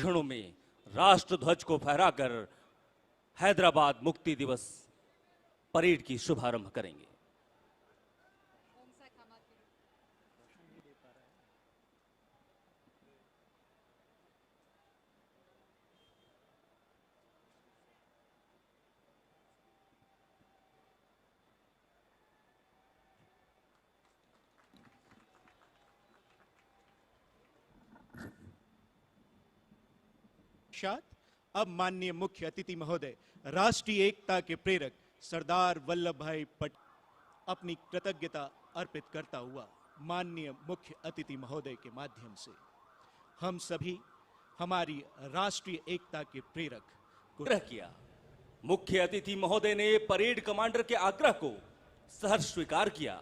क्षणों में राष्ट्र ध्वज को फहराकर हैदराबाद मुक्ति दिवस परेड की शुभारंभ करेंगे। अब माननीय मुख्य अतिथि महोदय, राष्ट्रीय एकता के प्रेरक सरदार वल्लभ भाई पटेल अपनी कृतज्ञता अर्पित करता हुआ माननीय मुख्य अतिथि महोदय के माध्यम से हम सभी हमारी राष्ट्रीय एकता के प्रेरक को ग्रह किया। मुख्य अतिथि महोदय ने परेड कमांडर के आग्रह को सहर्ष स्वीकार किया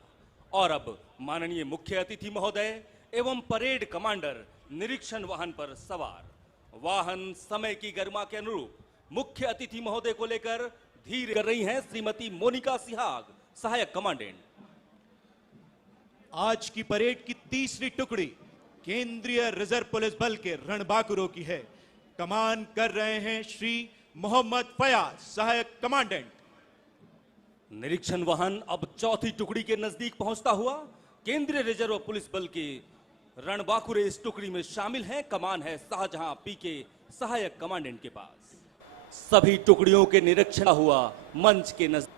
और अब माननीय मुख्य अतिथि महोदय एवं परेड कमांडर निरीक्षण वाहन पर सवार। वाहन समय की गरिमा के अनुरूप मुख्य अतिथि महोदय को लेकर धीरे कर रही हैं श्रीमती मोनिका सिहाग, सहायक कमांडेंट। आज की परेड की तीसरी टुकड़ी केंद्रीय रिजर्व पुलिस बल के रणबांकुरों की है। कमान कर रहे हैं श्री मोहम्मद फयाज, सहायक कमांडेंट। निरीक्षण वाहन अब चौथी टुकड़ी के नजदीक पहुंचता हुआ केंद्रीय रिजर्व पुलिस बल के रणबांकुरे इस टुकड़ी में शामिल हैं। कमान है शाहजहां पीके, सहायक कमांडेंट के पास। सभी टुकड़ियों के निरीक्षण हुआ मंच के नजदीक।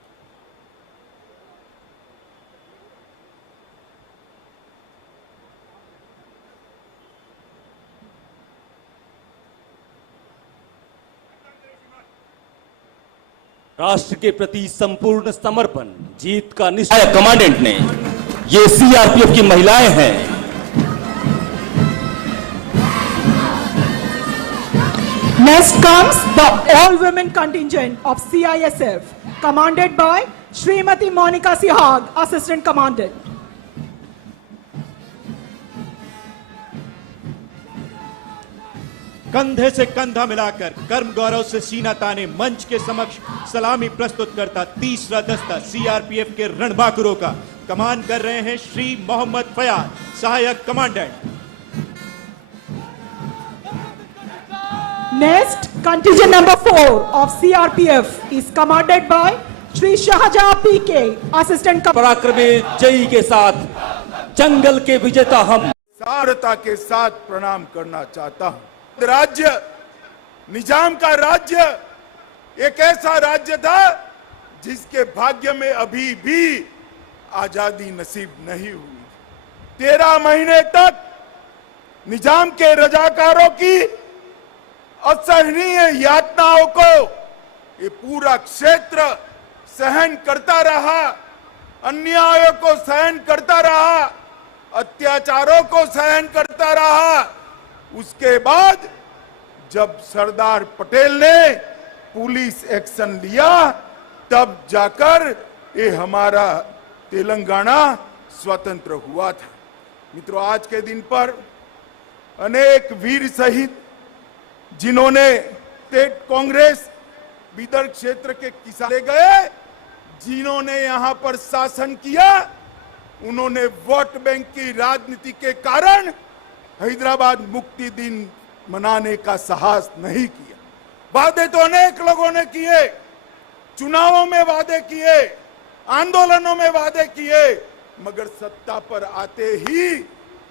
राष्ट्र के प्रति संपूर्ण समर्पण, जीत का निश्चय कमांडेंट ने। ये सीआरपीएफ की महिलाएं हैं। Next comes the all-women contingent of CISF, commanded by Srimati Monica Sihag, Assistant Commandant. कंधे से कंधा मिलाकर कर्म गौरव से सीना ताने मंच के समक्ष सलामी प्रस्तुत करता तीसरा दस्ता सीआरपीएफ के रणबांकुरों का कमान कर रहे हैं श्री मोहम्मद फयाज, सहायक commandant. Next, contingent number 4 of CRPF is commanded by Shri Shahjahan PK, Assistant Commander. पराक्रमी जय के साथ जंगल के विजेता हम सारता के साथ प्रणाम करना चाहता हूं। राज्य, निजाम का राज्य एक ऐसा राज्य था जिसके भाग्य में अभी भी आजादी नसीब नहीं हुई। 13 महीने तक निजाम के रजाकारों की असहनीय यातनाओं को ये पूरा क्षेत्र सहन करता रहा, अन्यायों को सहन करता रहा, अत्याचारों को सहन करता रहा। उसके बाद जब सरदार पटेल ने पुलिस एक्शन लिया तब जाकर ये हमारा तेलंगाना स्वतंत्र हुआ था। मित्रों, आज के दिन पर अनेक वीर शहीद जिन्होंने स्टेट कांग्रेस बीदर क्षेत्र के किसान ले गए, जिन्होंने यहां पर शासन किया, उन्होंने वोट बैंक की राजनीति के कारण हैदराबाद मुक्ति दिन मनाने का साहस नहीं किया। वादे तो अनेक लोगों ने किए, चुनावों में वादे किए, आंदोलनों में वादे किए, मगर सत्ता पर आते ही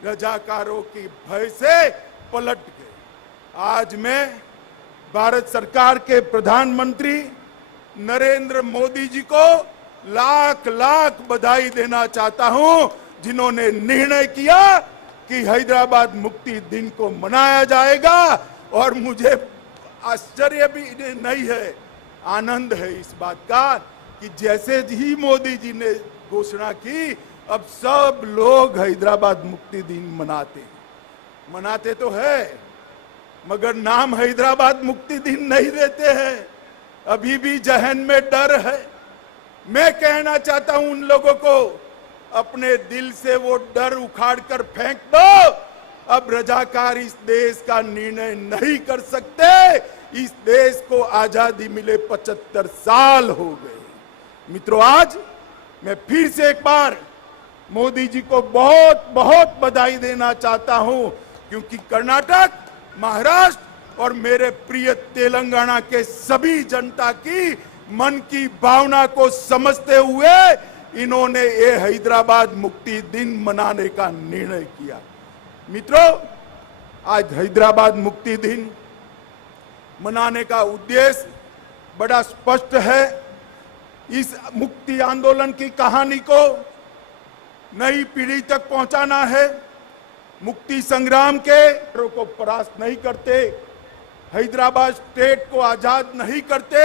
रजाकारों की भय से पलट गए। आज मैं भारत सरकार के प्रधानमंत्री नरेंद्र मोदी जी को लाख लाख बधाई देना चाहता हूं, जिन्होंने निर्णय किया कि हैदराबाद मुक्ति दिन को मनाया जाएगा। और मुझे आश्चर्य भी नहीं है, आनंद है इस बात का कि जैसे ही मोदी जी ने घोषणा की, अब सब लोग हैदराबाद मुक्ति दिन मनाते तो है, मगर नाम हैदराबाद मुक्ति दिन नहीं देते हैं। अभी भी जहन में डर है। मैं कहना चाहता हूं उन लोगों को, अपने दिल से वो डर उखाड़ कर फेंक दो। अब रजाकार इस देश का निर्णय नहीं कर सकते। इस देश को आजादी मिले 75 साल हो गए। मित्रों, आज मैं फिर से एक बार मोदी जी को बहुत बहुत बधाई देना चाहता हूं, क्योंकि कर्नाटक, महाराष्ट्र और मेरे प्रिय तेलंगाना के सभी जनता की मन की भावना को समझते हुए इन्होंने ये हैदराबाद मुक्ति दिन मनाने का निर्णय किया। मित्रों, आज हैदराबाद मुक्ति दिन मनाने का उद्देश्य बड़ा स्पष्ट है। इस मुक्ति आंदोलन की कहानी को नई पीढ़ी तक पहुंचाना है। मुक्ति संग्राम के को परास्त नहीं करते, हैदराबाद स्टेट को आजाद नहीं करते,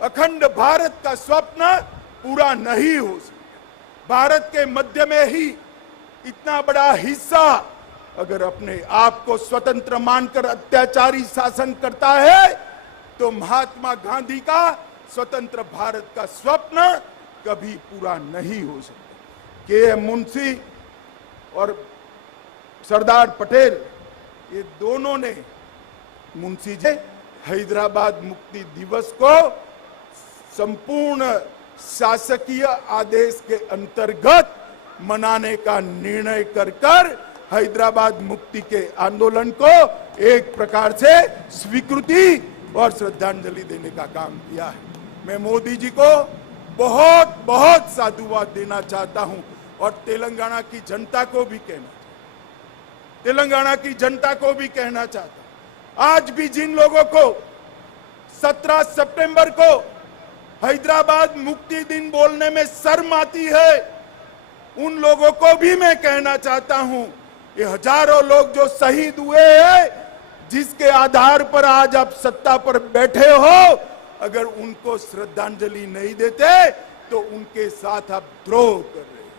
अखंड भारत का स्वप्न पूरा नहीं हो सकता। भारत के मध्य में ही इतना बड़ा हिस्सा अगर अपने आप को स्वतंत्र मानकर अत्याचारी शासन करता है तो महात्मा गांधी का स्वतंत्र भारत का स्वप्न कभी पूरा नहीं हो सकता। के.एम. मुंशी और सरदार पटेल, ये दोनों ने मुंशी जी हैदराबाद मुक्ति दिवस को संपूर्ण शासकीय आदेश के अंतर्गत मनाने का निर्णय कर हैदराबाद मुक्ति के आंदोलन को एक प्रकार से स्वीकृति और श्रद्धांजलि देने का काम किया है। मैं मोदी जी को बहुत बहुत साधुवाद देना चाहता हूं और तेलंगाना की जनता को भी कहना चाहता हूं। आज भी जिन लोगों को 17 सितंबर को हैदराबाद मुक्ति दिन बोलने में शर्म आती है, उन लोगों को भी मैं कहना चाहता हूं, ये हजारों लोग जो शहीद हुए हैं, जिसके आधार पर आज आप सत्ता पर बैठे हो, अगर उनको श्रद्धांजलि नहीं देते तो उनके साथ आप द्रोह कर रहे हैं।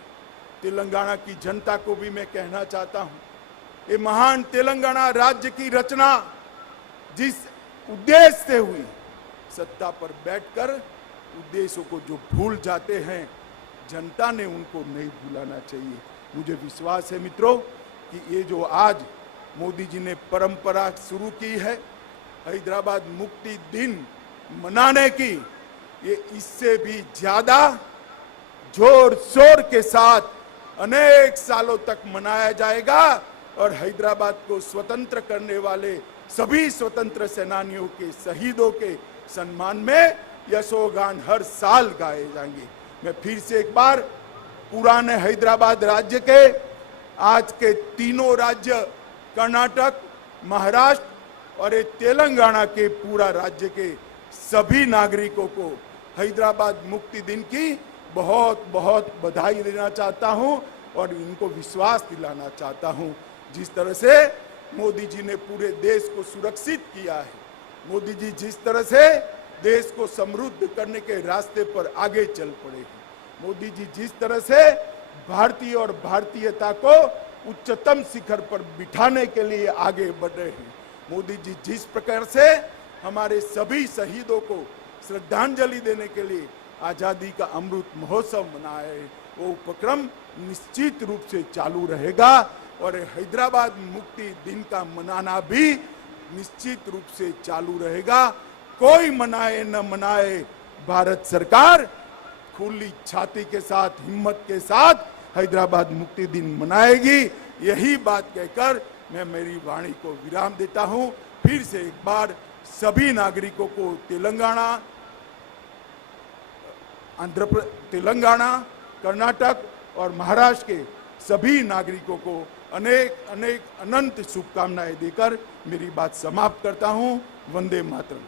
तेलंगाना की जनता को भी मैं कहना चाहता हूं, ये महान तेलंगाना राज्य की रचना जिस उद्देश्य से हुई, सत्ता पर बैठकर उद्देश्यों को जो भूल जाते हैं, जनता ने उनको नहीं भूलाना चाहिए। मुझे विश्वास है मित्रों कि ये जो आज मोदी जी ने परंपरा शुरू की है हैदराबाद मुक्ति दिन मनाने की, ये इससे भी ज्यादा जोर शोर के साथ अनेक सालों तक मनाया जाएगा और हैदराबाद को स्वतंत्र करने वाले सभी स्वतंत्र सेनानियों के शहीदों के सम्मान में यशोगान हर साल गाए जाएंगे। मैं फिर से एक बार पुराने हैदराबाद राज्य के आज के तीनों राज्य कर्नाटक, महाराष्ट्र और तेलंगाना के पूरा राज्य के सभी नागरिकों को हैदराबाद मुक्ति दिन की बहुत बहुत बधाई देना चाहता हूं और इनको विश्वास दिलाना चाहता हूं। जिस तरह से मोदी जी ने पूरे देश को सुरक्षित किया है, मोदी जी जिस तरह से देश को समृद्ध करने के रास्ते पर आगे चल पड़े हैं, मोदी जी जिस तरह से भारतीय और भारतीयता को उच्चतम शिखर पर बिठाने के लिए आगे बढ़ रहे हैं, मोदी जी जिस प्रकार से हमारे सभी शहीदों को श्रद्धांजलि देने के लिए आजादी का अमृत महोत्सव मनाए, वो उपक्रम निश्चित रूप से चालू रहेगा और हैदराबाद मुक्ति दिन का मनाना भी निश्चित रूप से चालू रहेगा। कोई मनाए न मनाए, भारत सरकार खुली छाती के साथ, हिम्मत के साथ हैदराबाद मुक्ति दिन मनाएगी। यही बात कहकर मैं मेरी वाणी को विराम देता हूं। फिर से एक बार सभी नागरिकों को तेलंगाना, कर्नाटक और महाराष्ट्र के सभी नागरिकों को अनेक अनेक अनंत शुभकामनाएं देकर मेरी बात समाप्त करता हूं। वंदे मातरम।